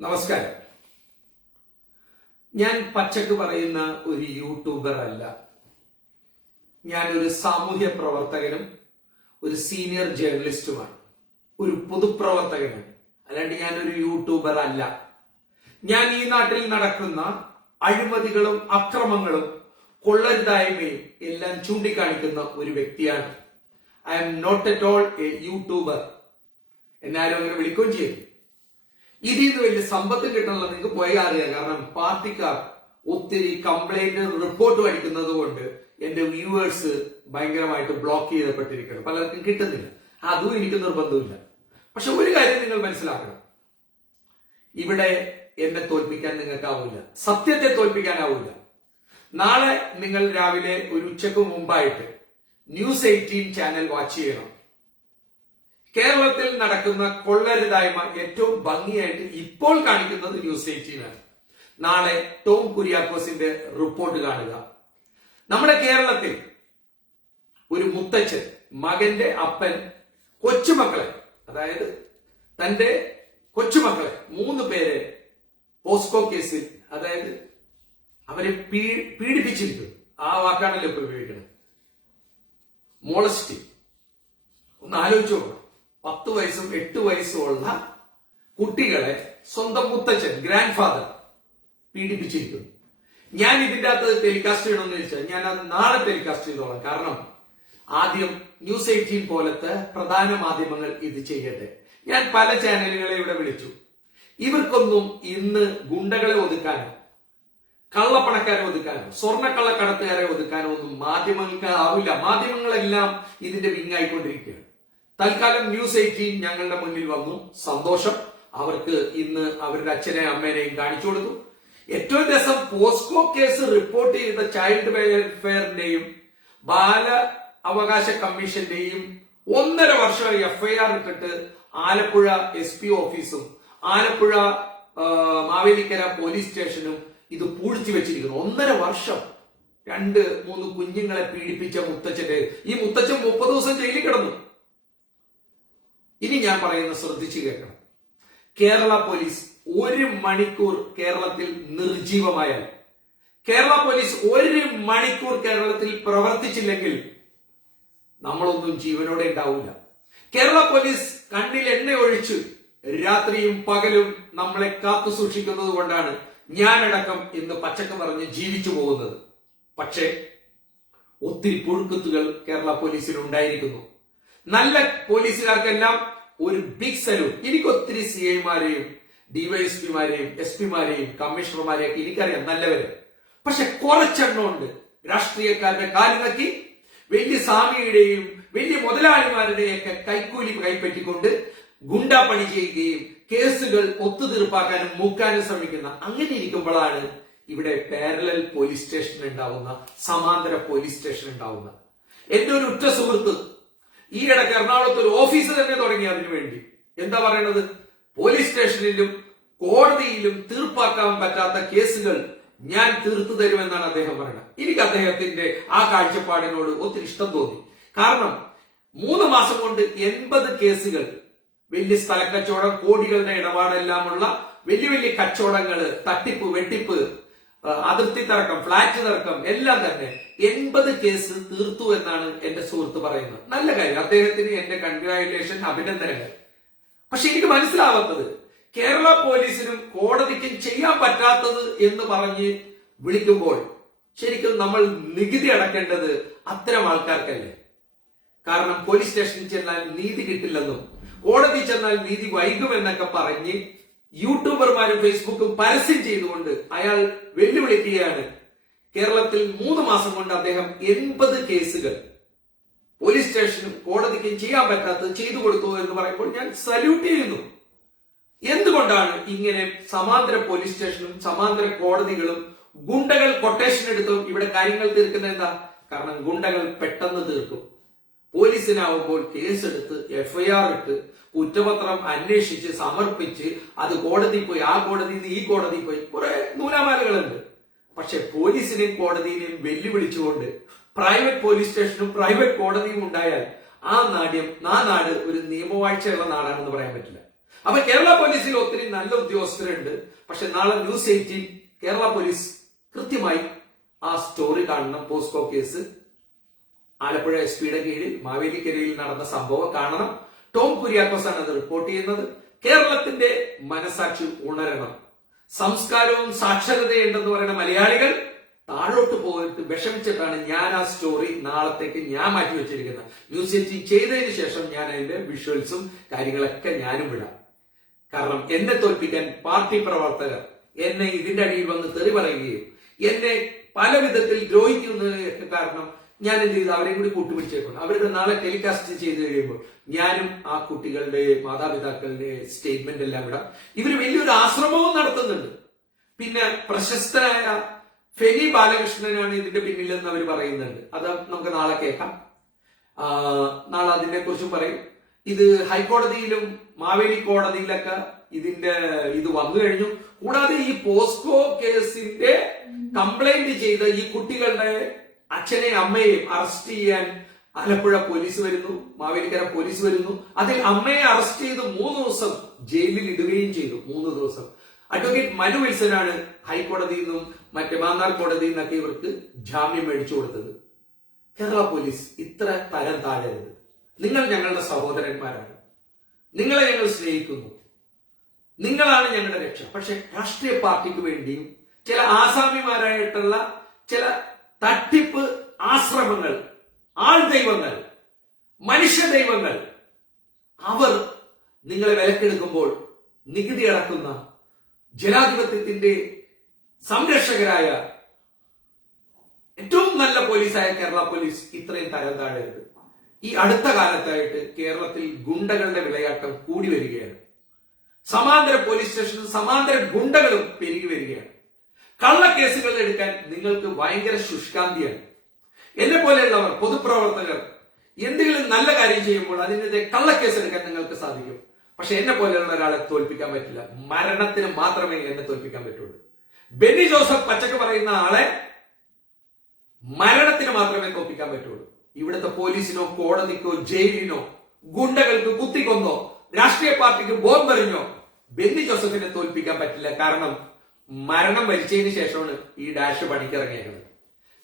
നമസ്കാരം. ഞാൻ പച്ചക്ക് പറയുന്ന ഒരു യൂട്യൂബർ അല്ല. ഞാൻ ഒരു സാമൂഹ്യ പ്രവർത്തകനും ഒരു സീനിയർ ജേർണലിസ്റ്റുമാണ്. ഒരു പൊതുപ്രവർത്തകനാണ് അല്ലാണ്ട് ഞാൻ ഒരു യൂട്യൂബർ അല്ല. ഞാൻ ഈ നാട്ടിൽ നടക്കുന്ന അഴിമതികളും അക്രമങ്ങളും കൊള്ളരുതായ്മയും എല്ലാം ചൂണ്ടിക്കാണിക്കുന്ന ഒരു വ്യക്തിയാണ്. I'm not at all a YouTuber എന്നാരും അങ്ങനെ വിളിക്കുകയും ചെയ്തു ഇതിൽ നിന്ന് വലിയ സമ്പത്ത് കിട്ടണമെന്ന് നിങ്ങൾക്ക് പോയി അറിയാം. കാരണം പാർട്ടിക്കാർ ഒത്തിരി കംപ്ലൈന്റ് റിപ്പോർട്ട് പഠിക്കുന്നത് കൊണ്ട് എന്റെ വ്യൂവേഴ്സ് ഭയങ്കരമായിട്ട് ബ്ലോക്ക് ചെയ്യപ്പെട്ടിരിക്കുകയാണ്. പലർക്കും കിട്ടുന്നില്ല. അതും എനിക്ക് നിർബന്ധമില്ല പക്ഷെ ഒരു കാര്യം നിങ്ങൾ മനസ്സിലാക്കണം. ഇവിടെ എന്നെ തോൽപ്പിക്കാൻ നിങ്ങൾക്കാവില്ല സത്യത്തെ തോൽപ്പിക്കാനാവില്ല നാളെ നിങ്ങൾ രാവിലെ ഒരു ഉച്ചയ്ക്ക് മുമ്പായിട്ട് ന്യൂസ് എയ്റ്റീൻ ചാനൽ വാച്ച് ചെയ്യണം. കേരളത്തിൽ നടക്കുന്ന കൊള്ളരുതായ്മ ഏറ്റവും ഭംഗിയായിട്ട് ഇപ്പോൾ കാണിക്കുന്നത് ന്യൂസ് എയ്റ്റീനാണ്. നാളെ ടോം കുര്യാക്കോസിന്റെ റിപ്പോർട്ട് കാണുക. നമ്മുടെ കേരളത്തിൽ ഒരു മുത്തച്ഛൻ മകന്റെ അപ്പൻ കൊച്ചുമക്കളെ അതായത് തന്റെ കൊച്ചുമക്കളെ മൂന്ന് പേരെ പോസ്കോ കേസിൽ അതായത് അവരെ പീ- പീഡിപ്പിച്ചിരിക്കുന്നു. ആ വാക്കാണല്ലോ ഇപ്പൊ ഉപയോഗിക്കുന്നത് മോളസ്റ്റി ഒന്ന് ആലോചിച്ചു നോക്കണം. പത്ത് വയസ്സും എട്ട് വയസ്സും ഉള്ള കുട്ടികളെ സ്വന്തം മുത്തച്ഛൻ ഗ്രാൻഡ് ഫാദർ പീഡിപ്പിച്ചിരിക്കുന്നു. ഞാൻ ഇതിന്റെ അകത്ത് ടെലികാസ്റ്റ് ചെയ്യണമെന്ന് ചോദിച്ചാൽ ഞാൻ അത് നാളെ ടെലികാസ്റ്റ് ചെയ്തോളാം. കാരണം ആദ്യം ന്യൂസ് എയ്റ്റീൻ പോലത്തെ പ്രധാന മാധ്യമങ്ങൾ ഇത് ചെയ്യട്ടെ. ഞാൻ പല ചാനലുകളെ ഇവിടെ വിളിച്ചു. ഇവർക്കൊന്നും ഇന്ന് ഗുണ്ടകളെ ഒതുക്കാനോ കള്ളപ്പണക്കാരെ ഒതുക്കാനോ സ്വർണക്കള്ളക്കടത്തുകാരെ ഒതുക്കാനോ ഒന്നും മാധ്യമങ്ങൾക്ക് ആവില്ല. മാധ്യമങ്ങളെല്ലാം ഇതിന്റെ വിങ്ങായിക്കൊണ്ടിരിക്കുകയാണ്. തൽക്കാലം ന്യൂസ് എയ്റ്റീൻ ഞങ്ങളുടെ മുന്നിൽ വന്നു. സന്തോഷം. അവർക്ക് ഇന്ന് അവരുടെ അച്ഛനെയും അമ്മേനെയും കാണിച്ചു കൊടുത്തു. ഏറ്റവും രസം പോസ്കോ കേസ് റിപ്പോർട്ട് ചെയ്ത ചൈൽഡ് വെൽഫെയറിന്റെയും ബാല അവകാശ കമ്മീഷന്റെയും ഒന്നര വർഷം എഫ്ഐആർ ഇട്ടിട്ട് ആലപ്പുഴ എസ് പി ഓഫീസും ആലപ്പുഴ മാവേലിക്കര പോലീസ് സ്റ്റേഷനും ഇത് പൂഴ്ത്തി വെച്ചിരിക്കുന്നു. ഒന്നര വർഷം രണ്ട് മൂന്ന് കുഞ്ഞുങ്ങളെ പീഡിപ്പിച്ച മുത്തച്ഛന്റെ ഈ മുത്തച്ഛൻ മുപ്പത് ദിവസം ജയിലിൽ കിടന്നു. ഇനി ഞാൻ പറയുന്നത് ശ്രദ്ധിച്ചു കേൾക്കണം. കേരള പോലീസ് ഒരു മണിക്കൂർ കേരളത്തിൽ നിർജീവമായാൽ കേരള പോലീസ് ഒരു മണിക്കൂർ കേരളത്തിൽ പ്രവർത്തിച്ചില്ലെങ്കിൽ നമ്മളൊന്നും ജീവനോടെ ഉണ്ടാവില്ല കേരള പോലീസ് കണ്ണിൽ എണ്ണ ഒഴിച്ച് രാത്രിയും പകലും നമ്മളെ കാത്തു സൂക്ഷിക്കുന്നത് കൊണ്ടാണ് ഞാനടക്കം ഇന്ന് പച്ചക്ക പറഞ്ഞ് ജീവിച്ചു പോകുന്നത്. പക്ഷേ ഒത്തിരി പുഴുക്കുത്തുകൾ കേരള പോലീസിൽ ഉണ്ടായിരിക്കുന്നു. നല്ല പോലീസുകാർക്കെല്ലാം ഒരു ബിഗ് സല്യൂട്ട് എനിക്ക് ഒത്തിരി സി ഐമാരെയും ഡിവൈഎസ്പിമാരെയും എസ് പിമാരെയും കമ്മീഷണർമാരെയും ഒക്കെ എനിക്കറിയാം നല്ലവര്. പക്ഷെ കുറച്ചെണ്ണമുണ്ട് രാഷ്ട്രീയക്കാരുടെ കാലുനക്കി വലിയ സ്വാമിയുടെയും വലിയ മുതലാളിമാരുടെയും ഒക്കെ കൈക്കൂലി കൈപ്പറ്റിക്കൊണ്ട് ഗുണ്ട പണി ചെയ്യുകയും കേസുകൾ ഒത്തുതീർപ്പാക്കാനും മൂക്കാനും ശ്രമിക്കുന്ന അങ്ങനെ ഇരിക്കുമ്പോഴാണ് ഇവിടെ പാരലൽ പോലീസ് സ്റ്റേഷൻ ഉണ്ടാവുന്ന സമാന്തര പോലീസ് സ്റ്റേഷൻ ഉണ്ടാവുന്ന എന്റെ ഒരു ഉറ്റ സുഹൃത്ത് ഈ ഇടയ്ക്ക് എറണാകുളത്ത് ഒരു ഓഫീസ് തന്നെ തുടങ്ങി അതിനു വേണ്ടി. എന്താ പറയണത്? പോലീസ് സ്റ്റേഷനിലും കോടതിയിലും തീർപ്പാക്കാൻ പറ്റാത്ത കേസുകൾ ഞാൻ തീർത്തു തരുമെന്നാണ് അദ്ദേഹം പറയുന്നത്. എനിക്ക് അദ്ദേഹത്തിന്റെ ആ കാഴ്ചപ്പാടിനോട് ഒത്തിരി ഇഷ്ടം തോന്നി. കാരണം മൂന്ന് മാസം കൊണ്ട് എൺപത് കേസുകൾ വലിയ സ്ഥലക്കച്ചവടം കോടികളുടെ ഇടപാടെല്ലാമുള്ള വലിയ വലിയ കച്ചവടങ്ങൾ തട്ടിപ്പ് വെട്ടിപ്പ് അതിർത്തി തർക്കം ഫ്ളാറ്റ് തർക്കം എല്ലാം തന്നെ എൺപത് കേസ് തീർത്തു എന്നാണ് എന്റെ സുഹൃത്ത് പറയുന്നത്. നല്ല കാര്യം. അദ്ദേഹത്തിന് എന്റെ കൺഗ്രാറ്റുലേഷൻ അഭിനന്ദനങ്ങൾ. പക്ഷെ എനിക്ക് മനസ്സിലാവാത്തത് കേരള പോലീസിനും കോടതിക്കും ചെയ്യാൻ പറ്റാത്തത് എന്ന് പറഞ്ഞ് വിളിക്കുമ്പോൾ ശരിക്കും നമ്മൾ നികുതി അടക്കേണ്ടത് അത്തരം ആൾക്കാർക്കല്ലേ? കാരണം പോലീസ് സ്റ്റേഷനിൽ ചെന്നാൽ നീതി കിട്ടില്ലെന്നും കോടതി ചെന്നാൽ നീതി വൈകുമെന്നൊക്കെ പറഞ്ഞ് യൂട്യൂബർമാരും ഫേസ്ബുക്കും പരസ്യം ചെയ്തുകൊണ്ട് അയാൾ വെല്ലുവിളിക്കുകയാണ്. കേരളത്തിൽ മൂന്ന് മാസം കൊണ്ട് അദ്ദേഹം എൺപത് കേസുകൾ പോലീസ് സ്റ്റേഷനും കോടതിക്കും ചെയ്യാൻ പറ്റാത്തത് ചെയ്തു കൊടുത്തു എന്ന് പറയുമ്പോൾ ഞാൻ സല്യൂട്ട് ചെയ്യുന്നു. എന്തുകൊണ്ടാണ് ഇങ്ങനെ സമാന്തര പോലീസ് സ്റ്റേഷനും സമാന്തര കോടതികളും ഗുണ്ടകൾ കൊട്ടേഷൻ എടുത്തും ഇവിടെ കാര്യങ്ങൾ തീർക്കുന്നത് എന്താ കാരണം ഗുണ്ടകൾ പെട്ടെന്ന് തീർക്കും. പോലീസിനാവുമ്പോൾ കേസെടുത്ത് എഫ്ഐആർ ഇട്ട് കുറ്റപത്രം അന്വേഷിച്ച് സമർപ്പിച്ച് അത് കോടതി പോയി ആ കോടതി ഈ കോടതി പോയി കുറെ നൂലാമാലകളുണ്ട്. പക്ഷെ പോലീസിനെയും കോടതിയിലെയും വെല്ലുവിളിച്ചുകൊണ്ട് പ്രൈവറ്റ് പോലീസ് സ്റ്റേഷനും പ്രൈവറ്റ് കോടതിയും ഉണ്ടായാൽ ആ നാട്യം ആ നാട് ഒരു നിയമവാഴ്ചയുള്ള നാടാണെന്ന് പറയാൻ പറ്റില്ല. അപ്പൊ കേരള പോലീസിൽ ഒത്തിരി നല്ല ഉദ്യോഗസ്ഥരുണ്ട്. പക്ഷെ നാളെ ന്യൂസ് എയ്റ്റീൻ കേരള പോലീസ് കൃത്യമായി ആ സ്റ്റോറി കാണണം പോസ്കോ കേസ്. ആലപ്പുഴ എസ് പിയുടെ കീഴിൽ മാവേലിക്കരയിൽ നടന്ന സംഭവം കാണണം. ടോം കുര്യാക്കോസ് ആണ് അത് റിപ്പോർട്ട് ചെയ്യുന്നത്. കേരളത്തിന്റെ മനസാക്ഷി ഉണരണം. സംസ്കാരവും സാക്ഷരതയുണ്ടെന്ന് പറയുന്ന മലയാളികൾ താഴോട്ട് പോയിട്ട് വിഷമിച്ചിട്ടാണ് ഞാൻ ആ സ്റ്റോറി നാളത്തേക്ക് ഞാൻ മാറ്റി വെച്ചിരിക്കുന്നത്. ന്യൂസ് എയ്റ്റീൻ ചെയ്തതിന് ശേഷം ഞാൻ അതിന്റെ വിഷ്വൽസും കാര്യങ്ങളൊക്കെ ഞാനും വിടാം കാരണം എന്നെ തോൽപ്പിക്കാൻ പാർട്ടി പ്രവർത്തകർ എന്നെ ഇതിന്റെ അടിയിൽ വന്ന് തെറി പറയുകയും എന്നെ പല വിധത്തിൽ ദ്രോഹിക്കുന്നതിനൊക്കെ കാരണം ഞാൻ എന്ത് ചെയ്തു? അവരെയും കൂടി കൂട്ടുപിടിച്ചേക്കുന്നു. അവരുടെ നാളെ ടെലികാസ്റ്റ് ചെയ്ത് കഴിയുമ്പോൾ ഞാനും ആ കുട്ടികളുടെ മാതാപിതാക്കളുടെ സ്റ്റേറ്റ്മെന്റ് എല്ലാം ഇടാം. ഇവർ വലിയൊരു ആശ്രമവും നടത്തുന്നുണ്ട്. പിന്നെ പ്രശസ്തനായ ഫെനി ബാലകൃഷ്ണനാണ് ഇതിന്റെ പിന്നിലെന്ന് അവർ പറയുന്നുണ്ട്. അത് നമുക്ക് നാളെ കേൾക്കാം. നാളെ അതിനെ കുറിച്ചും പറയും. ഇത് ഹൈക്കോടതിയിലും മാവേലി കോടതിയിലൊക്കെ ഇതിന്റെ ഇത് വന്നു കഴിഞ്ഞു. കൂടാതെ ഈ പോസ്കോ കേസിന്റെ കംപ്ലൈന്റ് ചെയ്ത ഈ കുട്ടികളുടെ അച്ഛനെയും അമ്മയെയും അറസ്റ്റ് ചെയ്യാൻ ആലപ്പുഴ പോലീസ് വരുന്നു മാവേലിക്കര പോലീസ് വരുന്നു. അതിൽ അമ്മയെ അറസ്റ്റ് ചെയ്ത് മൂന്ന് ദിവസം ജയിലിൽ ഇടുകയും ചെയ്തു മൂന്ന് ദിവസം. അഡ്വക്കേറ്റ് മനു വിൽസനാണ് ഹൈക്കോടതിയിൽ നിന്നും മറ്റേ മാന്നാർ കോടതിയിൽ നിന്നൊക്കെ ഇവർക്ക് ജാമ്യം മേടിച്ചു കൊടുത്തത്. കേരള പോലീസ് ഇത്ര തരം താഴരുത്. നിങ്ങൾ ഞങ്ങളുടെ സഹോദരന്മാരാണ്. നിങ്ങളെ ഞങ്ങൾ സ്നേഹിക്കുന്നു. നിങ്ങളാണ് ഞങ്ങളുടെ രക്ഷ. പക്ഷെ രാഷ്ട്രീയ പാർട്ടിക്ക് വേണ്ടിയും ചില ആസാമിമാരായിട്ടുള്ള ചില തട്ടിപ്പ് ആശ്രമങ്ങൾ ആൾ ദൈവങ്ങൾ മനുഷ്യ ദൈവങ്ങൾ അവർ നിങ്ങളെ വിലക്കെടുക്കുമ്പോൾ നികുതി അടക്കുന്ന ജനാധിപത്യത്തിന്റെ സംരക്ഷകരായ ഏറ്റവും നല്ല പോലീസായ കേരള പോലീസ് ഇത്രയും തരം താഴരുത്. ഈ അടുത്ത കാലത്തായിട്ട് കേരളത്തിൽ ഗുണ്ടകളുടെ വിളയാട്ടം കൂടി വരികയാണ്. സമാന്തര പോലീസ് സ്റ്റേഷനും സമാന്തര ഗുണ്ടകളും പെരുകി വരികയാണ്. കള്ളക്കേസുകൾ എടുക്കാൻ നിങ്ങൾക്ക് ഭയങ്കര ശുഷ്കാന്തിയാണ്. എന്നെ പോലെയുള്ളവർ പൊതുപ്രവർത്തകർ എന്തെങ്കിലും നല്ല കാര്യം ചെയ്യുമ്പോൾ അതിനെതിരെ കള്ളക്കേസ് എടുക്കാൻ നിങ്ങൾക്ക് സാധിക്കും. പക്ഷെ എന്നെ പോലെയുള്ള ഒരാളെ തോൽപ്പിക്കാൻ പറ്റില്ല. മരണത്തിന് മാത്രമേ എന്നെ തോൽപ്പിക്കാൻ പറ്റുള്ളൂ. ബെന്നി ജോസഫ് പച്ചക്ക് പറയുന്ന ആളെ മരണത്തിന് മാത്രമേ തോൽപ്പിക്കാൻ പറ്റുള്ളൂ. ഇവിടുത്തെ പോലീസിനോ കോടതിക്കോ ജയിലിനോ ഗുണ്ടകൾക്ക് കുത്തിക്കൊന്നോ രാഷ്ട്രീയ പാർട്ടിക്ക് ബോംബെറിഞ്ഞോ ബെന്നി ജോസഫിനെ തോൽപ്പിക്കാൻ പറ്റില്ല. കാരണം മരണം മരിച്ചതിന് ശേഷമാണ് ഈ ഡാഷ് പണിക്കിറങ്ങിയത്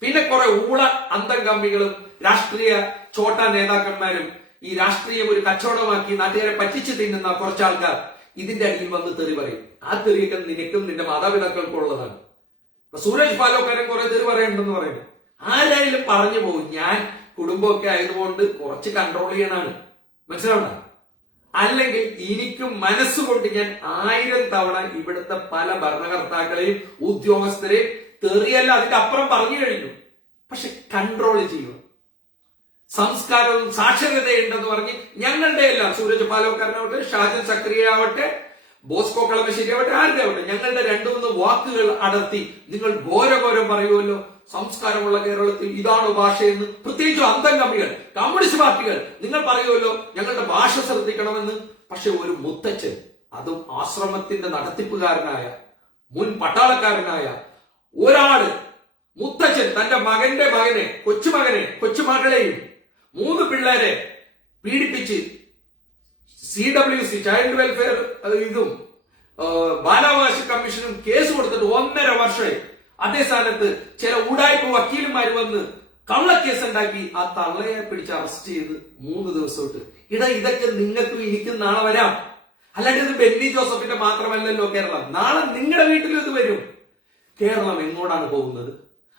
പിന്നെ കുറെ ഊള അന്തം കമ്പികളും രാഷ്ട്രീയ ചോട്ട നേതാക്കന്മാരും ഈ രാഷ്ട്രീയം ഒരു കച്ചവടമാക്കി നാട്ടുകാരെ പറ്റിച്ചു തിന്നുന്ന കുറച്ച് ആൾക്കാർ ഇതിന്റെ അടിയിൽ വന്ന് തെറി പറയും. ആ തെറിയൊക്കെ നിനക്കും നിന്റെ മാതാപിതാക്കൾക്കും ഉള്ളതാണ് സൂരജ് പാലോക്കാരൻ കുറെ തെറി പറയുന്നുണ്ടെന്ന് പറയുന്നു. ആരായാലും പറഞ്ഞു പോകും. ഞാൻ കുടുംബമൊക്കെ ആയതുകൊണ്ട് കുറച്ച് കൺട്രോൾ ചെയ്യണാണ്. മനസ്സിലാവണ്ട അല്ലെങ്കിൽ എനിക്കും മനസ്സുകൊണ്ട് ഞാൻ ആയിരം തവണ ഇവിടുത്തെ പല ഭരണകർത്താക്കളെയും ഉദ്യോഗസ്ഥരെയും തെറിയല്ല അതിന്റെ അപ്പുറം പറഞ്ഞു കഴിഞ്ഞു. പക്ഷെ കൺട്രോൾ ചെയ്യുക സംസ്കാരവും സാക്ഷരതയുണ്ടെന്ന് പറഞ്ഞ് ഞങ്ങളുടെ എല്ലാം സൂരജ് പാലോക്കാരനാവട്ടെ ഷാജൻ സക്രിയ ആവട്ടെ ബോസ്കോ കളമശ്ശേരി ആവട്ടെ ആരുടെ ആവട്ടെ ഞങ്ങളുടെ രണ്ടു മൂന്ന് വാക്കുകൾ അടർത്തി. നിങ്ങൾ ഘോരഘോരം പറയുമല്ലോ. സംസ്കാരമുള്ള കേരളത്തിൽ ഇതാണ് ഭാഷ എന്ന് പ്രത്യേകിച്ചും അന്തം കമ്മികൾ കമ്മ്യൂണിസ്റ്റ് പാർട്ടികൾ. നിങ്ങൾ പറയുമല്ലോ ഞങ്ങളുടെ ഭാഷ ശ്രദ്ധിക്കണമെന്ന്. പക്ഷെ ഒരു മുത്തച്ഛൻ അതും ആശ്രമത്തിന്റെ നടത്തിപ്പുകാരനായ മുൻ പട്ടാളക്കാരനായ ഒരാൾ മുത്തച്ഛൻ തന്റെ മകന്റെ മകനെ കൊച്ചുമകനെ കൊച്ചുമകളെയും മൂന്ന് പിള്ളേരെ പീഡിപ്പിച്ച് C W C child welfare ഇതും. ബാലാവകാശ കമ്മീഷനും കേസ് കൊടുത്തിട്ട് ഒന്നര വർഷമായി അതേ സ്ഥാനത്ത് ചില ഉടായ്പ വക്കീലന്മാർ വന്ന് കള്ളക്കേസ് ഉണ്ടാക്കി ആ തള്ളയെ പിടിച്ച് അറസ്റ്റ് ചെയ്ത് മൂന്ന് ദിവസമായിട്ട് ഇട ഇതൊക്കെ നിങ്ങൾക്കും എനിക്കും നാളെ വരാം. അല്ലാണ്ട് ഇത് ബെന്നി ജോസഫിന്റെ മാത്രമല്ലല്ലോ കേരളം. നാളെ നിങ്ങളുടെ വീട്ടിലും ഇത് വരും. കേരളം എങ്ങോട്ടാണ് പോകുന്നത്?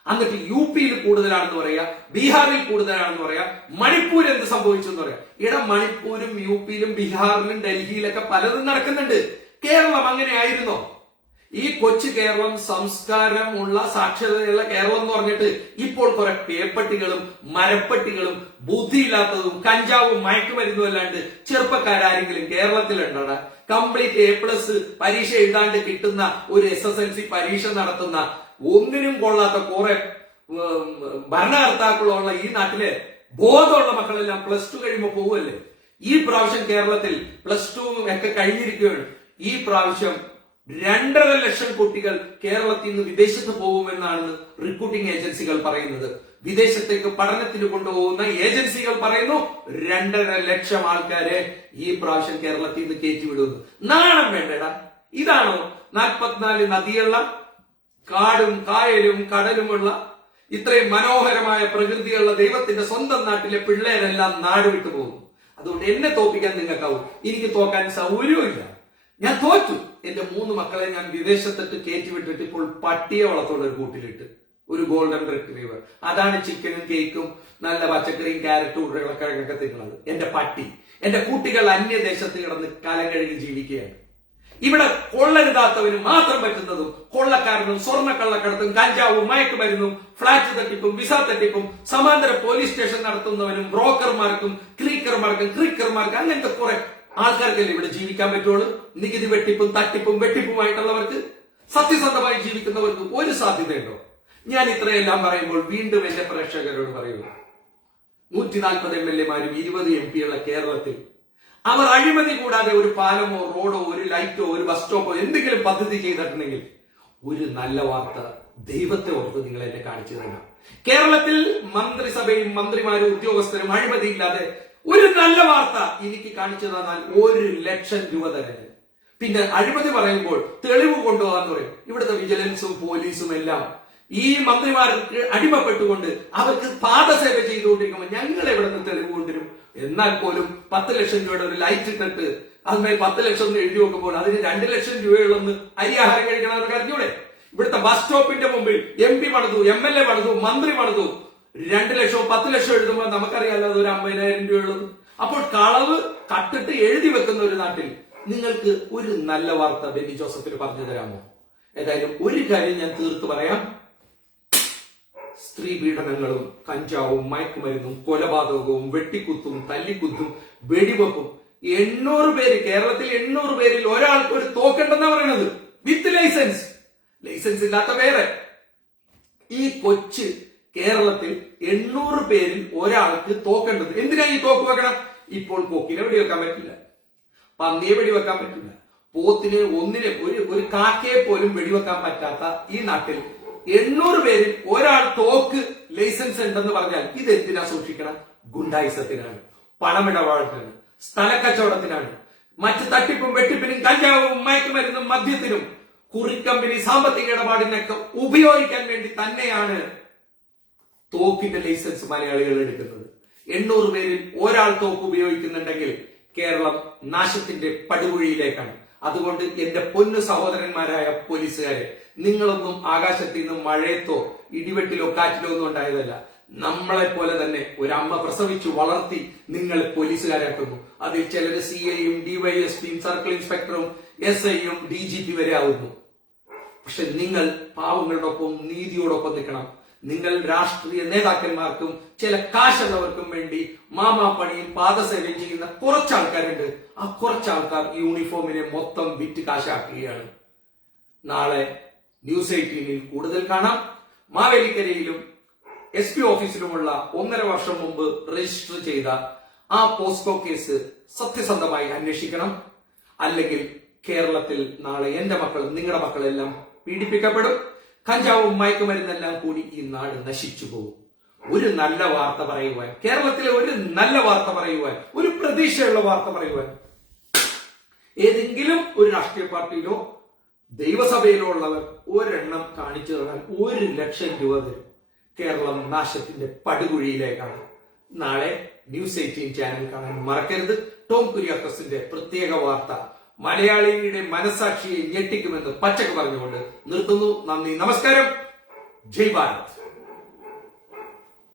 എന്നിട്ട് യു പിയിൽ കൂടുതലാണെന്ന് പറയാ ബീഹാറിൽ കൂടുതലാണെന്ന് പറയാ മണിപ്പൂർ എന്ത് സംഭവിച്ചു എന്ന് പറയാം. ഇവിടെ മണിപ്പൂരും യു പിയിലും ബീഹാറിലും ഡൽഹിയിലൊക്കെ പലതും നടക്കുന്നുണ്ട്. കേരളം അങ്ങനെ ആയിരുന്നോ ഈ കൊച്ചു കേരളം സംസ്കാരമുള്ള സാക്ഷരതയുള്ള കേരളം എന്ന് പറഞ്ഞിട്ട് ഇപ്പോൾ കുറെ പേപ്പട്ടികളും മരപ്പട്ടികളും ബുദ്ധിയില്ലാത്തതും കഞ്ചാവും മയക്കുമരുന്നും അല്ലാണ്ട് ചെറുപ്പക്കാരെങ്കിലും കേരളത്തിലുണ്ടോടാ? കംപ്ലീറ്റ് എ പ്ലസ് പരീക്ഷ എഴുതാണ്ട് കിട്ടുന്ന ഒരു എസ് എസ് എൽ സി പരീക്ഷ നടത്തുന്ന ഒന്നിനും കൊള്ളാത്ത കുറെ ഭരണകർത്താക്കളുള്ള ഈ നാട്ടിലെ ബോധമുള്ള മക്കളെല്ലാം പ്ലസ് ടു കഴിയുമ്പോൾ പോവല്ലേ ഈ പ്രാവശ്യം കേരളത്തിൽ പ്ലസ് ടു ഒക്കെ കഴിഞ്ഞിരിക്കുകയാണ്. ഈ പ്രാവശ്യം രണ്ടര ലക്ഷം കുട്ടികൾ കേരളത്തിൽ നിന്ന് വിദേശത്ത് പോകുമെന്നാണ് റിക്രൂട്ടിംഗ് ഏജൻസികൾ പറയുന്നത്. വിദേശത്തേക്ക് പഠനത്തിന് കൊണ്ടുപോകുന്ന ഏജൻസികൾ പറയുന്നു രണ്ടര ലക്ഷം ആൾക്കാരെ ഈ പ്രാവശ്യം കേരളത്തിൽ നിന്ന് കയറ്റിവിടുന്നു. നാണം വേണ്ടടാ. ഇതാണോ നാൽപ്പത്തിനാല് നദിയുള്ള കാടും കായലും കടലുമുള്ള ഇത്രയും മനോഹരമായ പ്രകൃതിയുള്ള ദൈവത്തിന്റെ സ്വന്തം നാട്ടിലെ പിള്ളേരെല്ലാം നാട് വിട്ടു പോകും അതുകൊണ്ട് എന്നെ തോപ്പിക്കാൻ നിങ്ങൾക്കാവും. എനിക്ക് തോക്കാൻ സൗകര്യമില്ല ഞാൻ തോറ്റു. എന്റെ മൂന്ന് മക്കളെ ഞാൻ വിദേശത്തിട്ട് കയറ്റി വിട്ടിട്ട് ഇപ്പോൾ പട്ടിയെ വളർത്തുള്ള ഒരു കൂട്ടിലിട്ട്. ഒരു ഗോൾഡൻ റിട്രീവർ അതാണ് ചിക്കനും കേക്കും നല്ല പച്ചക്കറിയും ക്യാരറ്റും ഉരുളക്കിഴങ്ങൊക്കെ തിന്നുന്നത്. എന്റെ പട്ടി. എന്റെ കുട്ടികൾ അന്യദേശത്ത് കിടന്ന് കലം കഴുകി ജീവിക്കുകയാണ്. ഇവിടെ കൊള്ളരുതാത്തവന് മാത്രം പറ്റുന്നതും കൊള്ളക്കാരനും സ്വർണക്കള്ളക്കടത്തും കഞ്ചാവും മയക്കുമരുന്നും ഫ്ളാറ്റ് തട്ടിപ്പും വിസ തട്ടിപ്പും സമാന്തര പോലീസ് സ്റ്റേഷൻ നടത്തുന്നവനും ബ്രോക്കർമാർക്കും ക്രീക്കർമാർക്കും ക്രിക്കർമാർക്കും അങ്ങനത്തെ കുറെ ആൾക്കാർക്കല്ലേ ഇവിടെ ജീവിക്കാൻ പറ്റുള്ളൂ? നികുതി വെട്ടിപ്പും തട്ടിപ്പും വെട്ടിപ്പുമായിട്ടുള്ളവർക്ക് സത്യസന്ധമായി ജീവിക്കുന്നവർക്ക് ഒരു സാധ്യതയുണ്ടോ? ഞാൻ ഇത്രയെല്ലാം പറയുമ്പോൾ വീണ്ടും എന്റെ പ്രേക്ഷകരോട് പറയുന്നു. നൂറ്റി നാൽപ്പത് എം എൽ എമാരും ഇരുപത് എം പിയുള്ള കേരളത്തിൽ അവർ അഴിമതി കൂടാതെ ഒരു പാലമോ റോഡോ ഒരു ലൈറ്റോ ഒരു ബസ് സ്റ്റോപ്പോ എന്തെങ്കിലും പദ്ധതി ചെയ്തിട്ടുണ്ടെങ്കിൽ ഒരു നല്ല വാർത്ത ദൈവത്തെ ഓർത്ത് നിങ്ങൾ എന്നെ കാണിച്ചു തരണം. കേരളത്തിൽ മന്ത്രിസഭയും മന്ത്രിമാരും ഉദ്യോഗസ്ഥരും അഴിമതിയില്ലാതെ ഒരു നല്ല വാർത്ത എനിക്ക് കാണിച്ചു തന്നാൽ ഒരു ലക്ഷം രൂപ തരാൻ പിന്നെ അഴിമതി പറയുമ്പോൾ തെളിവ് കൊണ്ടുപോകാന്ന് പറയും. ഇവിടുത്തെ വിജിലൻസും പോലീസും എല്ലാം ഈ മന്ത്രിമാർക്ക് അടിമപ്പെട്ടുകൊണ്ട് അവർക്ക് പാദസേവ ചെയ്തുകൊണ്ടിരിക്കുമ്പോൾ ഞങ്ങൾ എവിടെ നിന്ന് തെളിവ് കൊണ്ടുവരും? എന്നാൽ പോലും പത്ത് ലക്ഷം രൂപയുടെ ഒരു ലൈറ്റ് ഇട്ടിട്ട് അതിനായി പത്ത് ലക്ഷം എന്ന് എഴുതി നോക്കുമ്പോൾ അതിന് രണ്ട് ലക്ഷം രൂപയുള്ളെന്ന് അരിയാഹാരം കഴിക്കണം അവർക്ക് അറിഞ്ഞൂടെ ഇവിടുത്തെ ബസ് സ്റ്റോപ്പിന്റെ മുമ്പിൽ എം പി പണിതു എം എൽ എ പണിതു മന്ത്രി പണിതു. രണ്ട് ലക്ഷവും പത്ത് ലക്ഷം എഴുതുമ്പോൾ നമുക്കറിയാലോ അത് ഒരു അമ്പതിനായിരം രൂപയുള്ളത് അപ്പോൾ കളവ് കട്ടിട്ട് എഴുതി വെക്കുന്ന ഒരു നാട്ടിൽ നിങ്ങൾക്ക് ഒരു നല്ല വാർത്ത ബെന്നി ജോസഫിന് പറഞ്ഞു തരാമോ? ഏതായാലും ഒരു കാര്യം ഞാൻ തീർത്തു പറയാം. സ്ത്രീ പീഡനങ്ങളും കഞ്ചാവും മയക്കുമരുന്നും കൊലപാതകവും വെട്ടിക്കുത്തും തല്ലിക്കുത്തും വെടിവെപ്പും എണ്ണൂറ് പേര് കേരളത്തിൽ എണ്ണൂറ് പേരിൽ ഒരാൾക്ക് ഒരു തോക്കുണ്ടെന്നാ പറയുന്നത് വിത്ത് ലൈസൻസ് ലൈസൻസ് ഇല്ലാത്ത പേരെ ഈ കൊച്ച് കേരളത്തിൽ എണ്ണൂറ് പേരിൽ ഒരാൾക്ക് തോക്കേണ്ടത്. എന്തിനാ ഈ തോക്ക് വെക്കണം? ഇപ്പോൾ കൊക്കിനെ വെടിവെക്കാൻ പറ്റില്ല. പന്നിയെ വെടിവെക്കാൻ പറ്റില്ല. പോത്തിനെ ഒന്നിനെ ഒരു ഒരു കാക്കയെ പോലും വെടിവെക്കാൻ പറ്റാത്ത ഈ നാട്ടിൽ എണ്ണൂറ് പേരിൽ ഒരാൾ തോക്ക് ലൈസൻസ് ഉണ്ടെന്ന് പറഞ്ഞാൽ ഇത് എന്തിനാ സൂക്ഷിക്കണം? ഗുണ്ടായിസത്തിനാണ് പണമിടപാടിനാണ് സ്ഥലക്കച്ചവടത്തിനാണ് മറ്റ് തട്ടിപ്പും വെട്ടിപ്പിനും കഞ്ചാവും മയക്കുമരുന്നും മദ്യത്തിനും കുറിക്കമ്പനി സാമ്പത്തിക ഇടപാടിനൊക്കെ ഉപയോഗിക്കാൻ വേണ്ടി തന്നെയാണ് തോക്കിന്റെ ലൈസൻസ് മലയാളികൾ എടുക്കുന്നത്. എണ്ണൂറ് പേരിൽ ഒരാൾ തോക്ക് ഉപയോഗിക്കുന്നുണ്ടെങ്കിൽ കേരളം നാശത്തിന്റെ പടുകുഴിയിലേക്കാണ്. അതുകൊണ്ട് എന്റെ പൊന്നു സഹോദരന്മാരായ പോലീസുകാരെ നിങ്ങളൊന്നും ആകാശത്ത് നിന്ന് മഴയത്തോ ഇടിവെട്ടിലോ കാറ്റിലോ ഒന്നും ഉണ്ടായതല്ല. നമ്മളെ പോലെ തന്നെ ഒരു അമ്മ പ്രസവിച്ചു വളർത്തി നിങ്ങൾ പോലീസുകാരാക്കുന്നു. അതിൽ ചിലർ സി ഐയും ഡിവൈഎസ്പിയും സർക്കിൾ ഇൻസ്പെക്ടറും എസ് ഐയും ഡി ജി പി വരെ ആവുന്നു. പക്ഷെ നിങ്ങൾ പാവങ്ങളോടൊപ്പം നീതിയോടൊപ്പം നിൽക്കണം. നിങ്ങൾ രാഷ്ട്രീയ നേതാക്കന്മാർക്കും ചില കാശുള്ളവർക്കും വേണ്ടി മാമാപ്പണിയും പാദസേവയും ചെയ്യുന്ന കുറച്ച് ആൾക്കാരുണ്ട് ആ കുറച്ച് ആൾക്കാർ യൂണിഫോമിനെ മൊത്തം വിറ്റ് കാശാക്കുകയാണ്. നാളെ ന്യൂസ് എയ്റ്റീനിൽ കൂടുതൽ കാണാം. മാവേലിക്കരയിലും എസ് പി ഓഫീസിലുമുള്ള ഒന്നര വർഷം മുമ്പ് രജിസ്റ്റർ ചെയ്ത ആ പോസ്കോ കേസ് സത്യസന്ധമായി അന്വേഷിക്കണം. അല്ലെങ്കിൽ കേരളത്തിൽ നാളെ എന്റെ മക്കളും നിങ്ങളുടെ മക്കളെല്ലാം പീഡിപ്പിക്കപ്പെടും. കഞ്ചാവും മയക്കുമരുന്നെല്ലാം കൂടി ഈ നാട് നശിച്ചു പോകും. ഒരു നല്ല വാർത്ത പറയുവാൻ കേരളത്തിലെ ഒരു നല്ല വാർത്ത പറയുവാൻ ഒരു പ്രതീക്ഷയുള്ള വാർത്ത പറയുവാൻ ഏതെങ്കിലും ഒരു രാഷ്ട്രീയ പാർട്ടിയിലോ ദൈവസഭയിലോ ഉള്ളവർ ഒരെണ്ണം കാണിച്ചു തന്നാൽ ഒരു ലക്ഷം രൂപ തരും. കേരളം നാശത്തിന്റെ പടുകുഴിയിലേക്കാണ്. നാളെ ന്യൂസ് എയ്റ്റീൻ ചാനൽ കാണാൻ മറക്കരുത്. ടോം കുര്യാക്കസിന്റെ പ്രത്യേക വാർത്ത മലയാളിയുടെ മനസാക്ഷിയെ ഞെട്ടിക്കുമെന്ന് പച്ചക്ക് പറഞ്ഞുകൊണ്ട് നിർത്തുന്നു. നന്ദി. നമസ്കാരം. ജയ് ഭാരത്.